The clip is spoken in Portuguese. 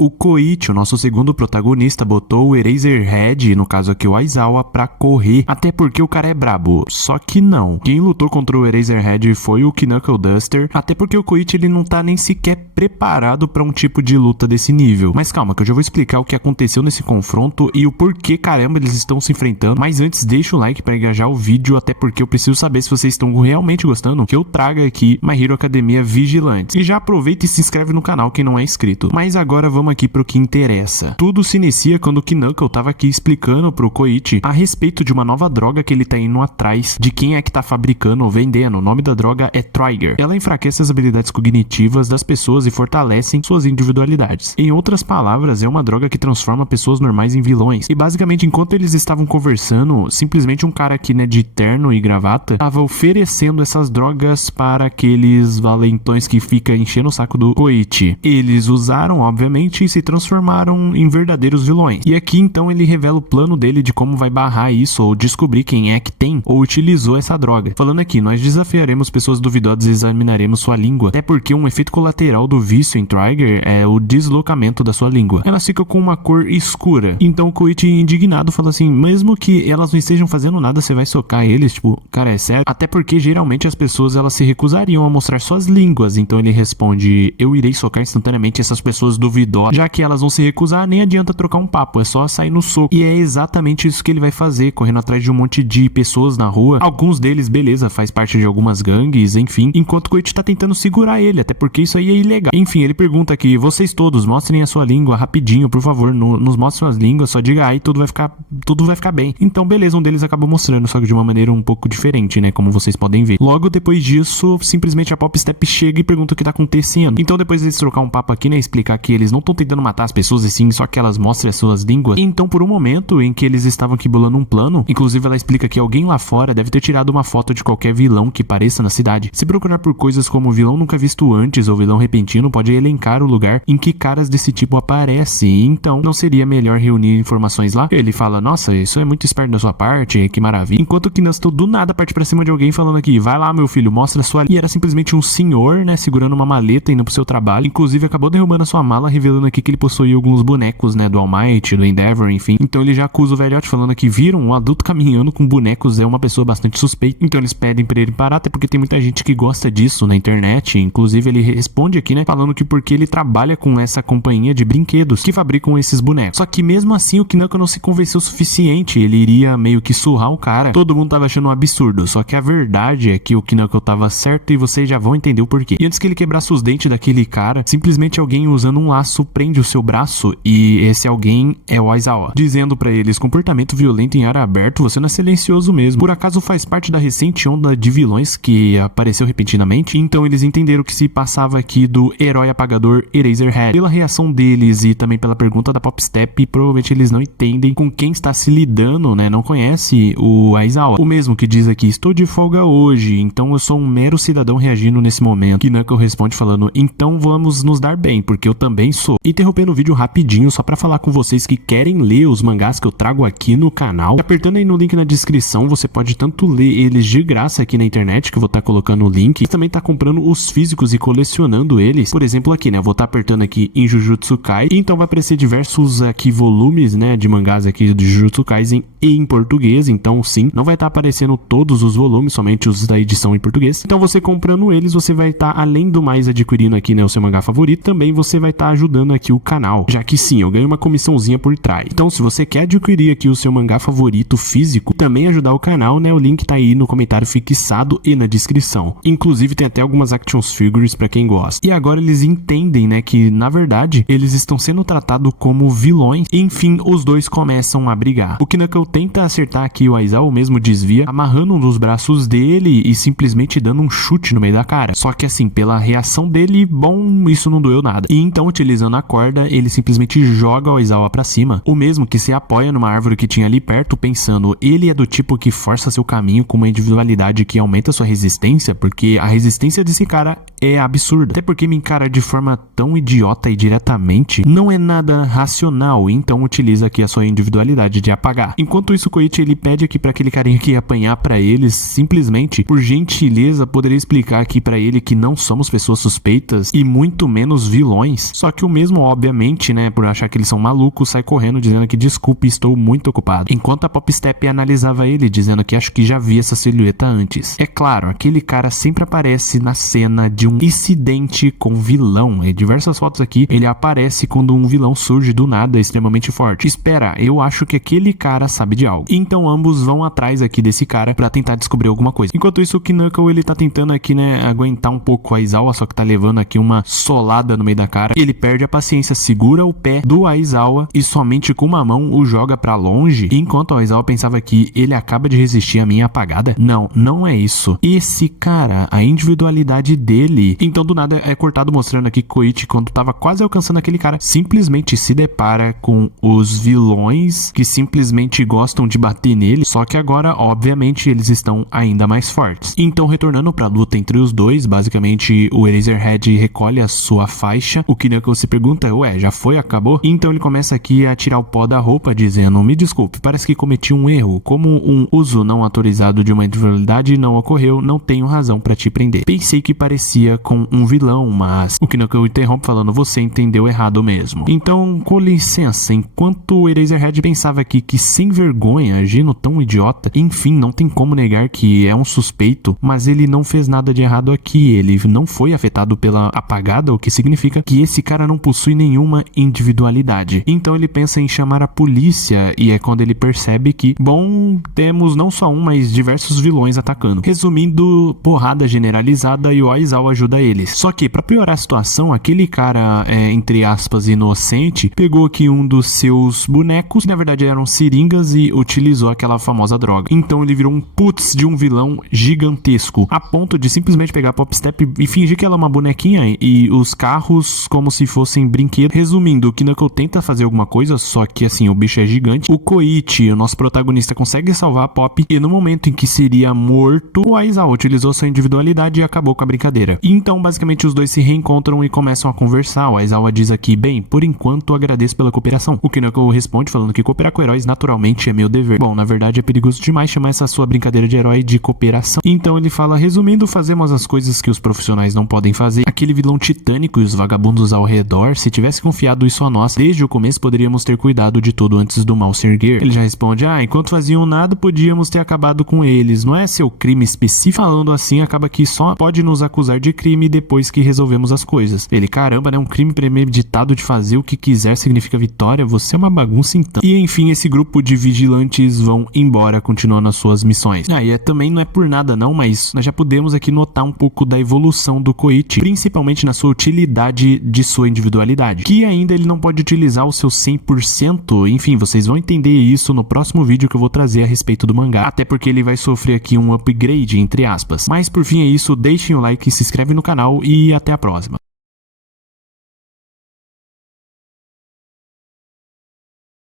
O Koichi, o nosso segundo protagonista, botou o Eraserhead, no caso aqui o Aizawa, pra correr, até porque o cara é brabo. Só que não. Quem lutou contra o Eraserhead foi o Knuckle Duster, até porque o Koichi ele não tá nem sequer preparado pra um tipo de luta desse nível. Mas calma, que eu já vou explicar o que aconteceu nesse confronto e o porquê, caramba, eles estão se enfrentando. Mas antes, deixa o like pra engajar o vídeo, até porque eu preciso saber se vocês estão realmente gostando que eu traga aqui My Hero Academia Vigilantes. E já aproveita e se inscreve no canal quem não é inscrito. Mas agora vamos aqui pro que interessa. Tudo se inicia quando o Knuckle tava aqui explicando pro Koichi a respeito de uma nova droga que ele tá indo atrás, de quem é que tá fabricando ou vendendo. O nome da droga é Trigger. Ela enfraquece as habilidades cognitivas das pessoas e fortalece suas individualidades. Em outras palavras, é uma droga que transforma pessoas normais em vilões. E basicamente, enquanto eles estavam conversando, simplesmente um cara aqui, né, de terno e gravata, tava oferecendo essas drogas para aqueles valentões que fica enchendo o saco do Koichi. Eles usaram, obviamente, e se transformaram em verdadeiros vilões. E aqui então ele revela o plano dele de como vai barrar isso ou descobrir quem é que tem ou utilizou essa droga. Falando aqui, nós desafiaremos pessoas duvidosas e examinaremos sua língua, até porque um efeito colateral do vício em Trigger é o deslocamento da sua língua. Elas ficam com uma cor escura. Então o Koichi, indignado, fala assim: mesmo que elas não estejam fazendo nada, você vai socar eles? Tipo, cara, é sério? Até porque geralmente as pessoas elas se recusariam a mostrar suas línguas. Então ele responde: eu irei socar instantaneamente essas pessoas duvidosas, já que elas vão se recusar, nem adianta trocar um papo, é só sair no soco. E é exatamente isso que ele vai fazer, correndo atrás de um monte de pessoas na rua. Alguns deles, beleza, faz parte de algumas gangues, enfim, enquanto o Koichi tá tentando segurar ele, até porque isso aí é ilegal. Enfim, ele pergunta aqui: vocês todos, mostrem a sua língua rapidinho, por favor, nos mostrem suas línguas, só diga aí, tudo vai ficar bem. Então, beleza, um deles acabou mostrando, só que de uma maneira um pouco diferente, né, como vocês podem ver. Logo depois disso, simplesmente a Pop Step chega e pergunta o que tá acontecendo. Então, depois deles trocar um papo aqui, né, explicar que eles não estão tentando matar as pessoas, e sim só que elas mostrem as suas línguas. Então, por um momento em que eles estavam aqui bolando um plano, inclusive ela explica que alguém lá fora deve ter tirado uma foto de qualquer vilão que pareça na cidade. Se procurar por coisas como vilão nunca visto antes ou vilão repentino, pode elencar o lugar em que caras desse tipo aparecem. Então, não seria melhor reunir informações lá? Ele fala: nossa, isso é muito esperto da sua parte, que maravilha. Enquanto o Knuckle do nada parte pra cima de alguém falando aqui: vai lá, meu filho, mostra a sua... E era simplesmente um senhor, né, segurando uma maleta indo pro seu trabalho. Inclusive acabou derrubando a sua mala, revelando aqui que ele possuía alguns bonecos, né, do All Might, do Endeavor, enfim. Então ele já acusa o velhote, falando que viram um adulto caminhando com bonecos, é uma pessoa bastante suspeita. Então eles pedem pra ele parar, até porque tem muita gente que gosta disso na internet. Inclusive ele responde aqui, né, falando que porque ele trabalha com essa companhia de brinquedos que fabricam esses bonecos. Só que mesmo assim o Knuckle não se convenceu o suficiente, ele iria meio que surrar o cara. Todo mundo tava achando um absurdo, só que a verdade é que o Knuckle tava certo e vocês já vão entender o porquê. E antes que ele quebrasse os dentes daquele cara, simplesmente alguém usando um laço prende o seu braço, e esse alguém é o Aizawa, dizendo pra eles: comportamento violento em área aberta, você não é silencioso mesmo. Por acaso faz parte da recente onda de vilões que apareceu repentinamente? Então eles entenderam o que se passava aqui do herói apagador Eraserhead. Pela reação deles e também pela pergunta da Pop Step, provavelmente eles não entendem com quem está se lidando, né? Não conhece o Aizawa. O mesmo que diz aqui: estou de folga hoje, então eu sou um mero cidadão reagindo nesse momento. Knuckle responde falando: então vamos nos dar bem, porque eu também sou. Interrompendo o vídeo rapidinho, só pra falar com vocês que querem ler os mangás que eu trago aqui no canal. Apertando aí no link na descrição, você pode tanto ler eles de graça aqui na internet, que eu vou estar colocando o link, e também tá comprando os físicos e colecionando eles. Por exemplo aqui, né, eu vou estar apertando aqui em Jujutsu Kaisen, e então vai aparecer diversos aqui volumes, né, de mangás aqui de Jujutsu Kaisen em português. Então sim, não vai estar aparecendo todos os volumes, somente os da edição em português. Então você comprando eles, você vai estar, além do mais, adquirindo aqui, né, o seu mangá favorito. Também você vai estar ajudando aqui o canal, já que sim, eu ganho uma comissãozinha por trás. Então se você quer adquirir aqui o seu mangá favorito físico, também ajudar o canal, né, o link tá aí no comentário fixado e na descrição. Inclusive tem até algumas action figures pra quem gosta. E agora eles entendem, né, que na verdade eles estão sendo tratados como vilões. Enfim, os dois começam a brigar. O Knuckle tenta acertar aqui o Aizawa, mesmo desvia, amarrando um dos braços dele e simplesmente dando um chute no meio da cara. Só que assim, pela reação dele, bom, isso não doeu nada. E então, utilizando a corda, ele simplesmente joga o Aizawa pra cima. O mesmo que se apoia numa árvore que tinha ali perto, pensando: ele é do tipo que força seu caminho com uma individualidade que aumenta sua resistência, porque a resistência desse cara é absurda. Até porque me encara de forma tão idiota e diretamente não é nada racional, então utiliza aqui a sua individualidade de apagar. Enquanto isso, Koichi ele pede aqui pra aquele carinha que ia apanhar pra eles, simplesmente, por gentileza, poderia explicar aqui pra ele que não somos pessoas suspeitas e muito menos vilões. Só que o mesmo mesmo, obviamente, né, por achar que eles são malucos, sai correndo dizendo que desculpe, estou muito ocupado. Enquanto a Popstep analisava ele, dizendo que acho que já vi essa silhueta antes. É claro, aquele cara sempre aparece na cena de um incidente com vilão. Em diversas fotos aqui, ele aparece quando um vilão surge do nada, extremamente forte. Espera, eu acho que aquele cara sabe de algo. Então ambos vão atrás aqui desse cara pra tentar descobrir alguma coisa. Enquanto isso, o Knuckle, ele tá tentando aqui, né, aguentar um pouco a Aizawa, só que tá levando aqui uma solada no meio da cara. Ele perde a paciência, segura o pé do Aizawa e somente com uma mão o joga pra longe, enquanto o Aizawa pensava que ele acaba de resistir à minha apagada. Não, não é isso. Esse cara, a individualidade dele. Então do nada é cortado mostrando aqui que Koichi, quando tava quase alcançando aquele cara, simplesmente se depara com os vilões que simplesmente gostam de bater nele, só que agora, obviamente, eles estão ainda mais fortes. Então, retornando pra luta entre os dois, basicamente o Eraserhead recolhe a sua faixa, o Knuckle se pergunta, ué, já foi? Acabou? Então ele começa aqui a tirar o pó da roupa, dizendo, me desculpe, parece que cometi um erro, como um uso não autorizado de uma individualidade não ocorreu, não tenho razão pra te prender. Pensei que parecia com um vilão, mas o Knuckle interrompe falando, você entendeu errado mesmo. Então, com licença, enquanto o Eraserhead pensava aqui que sem vergonha, agindo tão idiota, enfim, não tem como negar que é um suspeito, mas ele não fez nada de errado aqui, ele não foi afetado pela apagada, o que significa que esse cara não possui nenhuma individualidade. Então ele pensa em chamar a polícia e é quando ele percebe que, bom, temos não só um, mas diversos vilões atacando. Resumindo, porrada generalizada e o Aizawa ajuda eles. Só que, pra piorar a situação, aquele cara, entre aspas, inocente, pegou aqui um dos seus bonecos, que na verdade eram seringas, e utilizou aquela famosa droga. Então ele virou um putz de um vilão gigantesco, a ponto de simplesmente pegar a Popstep e fingir que ela é uma bonequinha e os carros como se fossem brinquedos. Resumindo, o Knuckle tenta fazer alguma coisa, só que assim, o bicho é gigante. O Koichi, o nosso protagonista, consegue salvar a Pop e no momento em que seria morto, o Aizawa utilizou sua individualidade e acabou com a brincadeira. Então, basicamente, os dois se reencontram e começam a conversar. O Aizawa diz aqui, bem, por enquanto agradeço pela cooperação. O Knuckle responde falando que cooperar com heróis naturalmente é meu dever. Bom, na verdade é perigoso demais chamar essa sua brincadeira de herói de cooperação. Então ele fala, resumindo, fazemos as coisas que os profissionais não podem fazer. Aquele vilão titânico e os vagabundos ao redor, se tivesse confiado isso a nós, desde o começo poderíamos ter cuidado de tudo antes do mal se erguer. Ele já responde, enquanto faziam nada, podíamos ter acabado com eles. Não é seu crime específico? Falando assim, acaba que só pode nos acusar de crime depois que resolvemos as coisas. Ele, caramba, né? Um crime premeditado de fazer o que quiser significa vitória? Você é uma bagunça então. E enfim, esse grupo de vigilantes vão embora, continuando as suas missões. E também não é por nada não, mas nós já podemos aqui notar um pouco da evolução do Koichi, principalmente na sua utilidade de sua individualidade, que ainda ele não pode utilizar o seu 100%, enfim, vocês vão entender isso no próximo vídeo que eu vou trazer a respeito do mangá, até porque ele vai sofrer aqui um upgrade, entre aspas. Mas por fim é isso, deixem o like, se inscreve no canal e até a próxima.